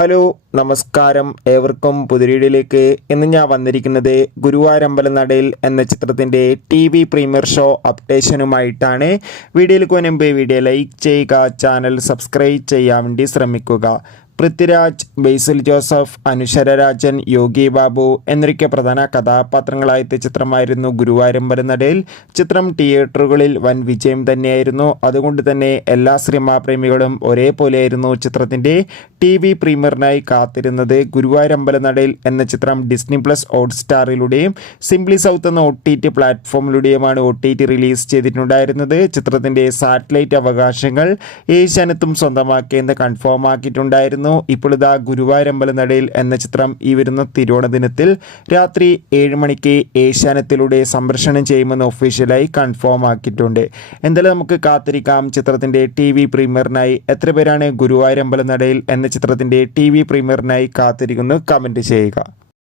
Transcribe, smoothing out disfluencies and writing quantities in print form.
Hello നമസ്കാരം, ഏവർക്കും പുതിരീടിലേക്ക്. ഇന്ന് ഞാൻ വന്നിരിക്കുന്നത് ഗുരുവായൂരമ്പലം നടയിൽ എന്ന ചിത്രത്തിൻ്റെ TV പ്രീമിയർ ഷോ അപ്ഡേഷനുമായിട്ടാണ്. വീഡിയോയിലേക്ക് മുൻപ് വീഡിയോ ലൈക്ക് ചെയ്യുക, ചാനൽ സബ്സ്ക്രൈബ് ചെയ്യാൻ വേണ്ടി ശ്രമിക്കുക. പൃഥ്വിരാജ്, ബേസിൽ ജോസഫ്, അനുശ്വര രാജൻ, യോഗി ബാബു എന്നൊക്കെ പ്രധാന കഥാപാത്രങ്ങളായെത്തിയ ചിത്രമായിരുന്നു ഗുരുവായൂരമ്പലം നടയിൽ. ചിത്രം തിയേറ്ററുകളിൽ വൻ വിജയം തന്നെയായിരുന്നു. അതുകൊണ്ട് തന്നെ എല്ലാ സിനിമാ പ്രേമികളും ഒരേപോലെയായിരുന്നു ചിത്രത്തിൻ്റെ TV പ്രീമിയറിനായി കാത്തിരുന്നത്. ഗുരുവായൂരമ്പലം നടയിൽ എന്ന ചിത്രം Disney+ ഹോട്ട്സ്റ്റാറിലൂടെയും സിംപ്ലി സൗത്ത് എന്ന OTT പ്ലാറ്റ്ഫോമിലൂടെയുമാണ് OTT റിലീസ് ചെയ്തിട്ടുണ്ടായിരുന്നത്. ചിത്രത്തിൻ്റെ സാറ്റലൈറ്റ് അവകാശങ്ങൾ ഏഷ്യാനെറ്റും സ്വന്തമാക്കിയെന്ന് കൺഫേം ആക്കിയിട്ടുണ്ടായിരുന്നു. ഇപ്പോൾ ഇതാ ഗുരുവായൂരമ്പലം നടയിൽ എന്ന ചിത്രം ഈ വരുന്ന തിരുവോണ ദിനത്തിൽ രാത്രി 7 മണിക്ക് ഏഷ്യാനെറ്റിലൂടെ സംപ്രേഷണം ചെയ്യുമെന്ന് ഒഫീഷ്യലായി കൺഫേം ആക്കിയിട്ടുണ്ട്. എന്തായാലും നമുക്ക് കാത്തിരിക്കാം ചിത്രത്തിൻ്റെ TV പ്രീമിയറിനായി. എത്ര പേരാണ് ഗുരുവായൂരമ്പലം നടയിൽ എന്ന ചിത്രത്തിൻ്റെ TV പ്രീമിയറിനായി കാത്തിരിക്കുന്നു? കമൻറ്റ് ചെയ്യുക.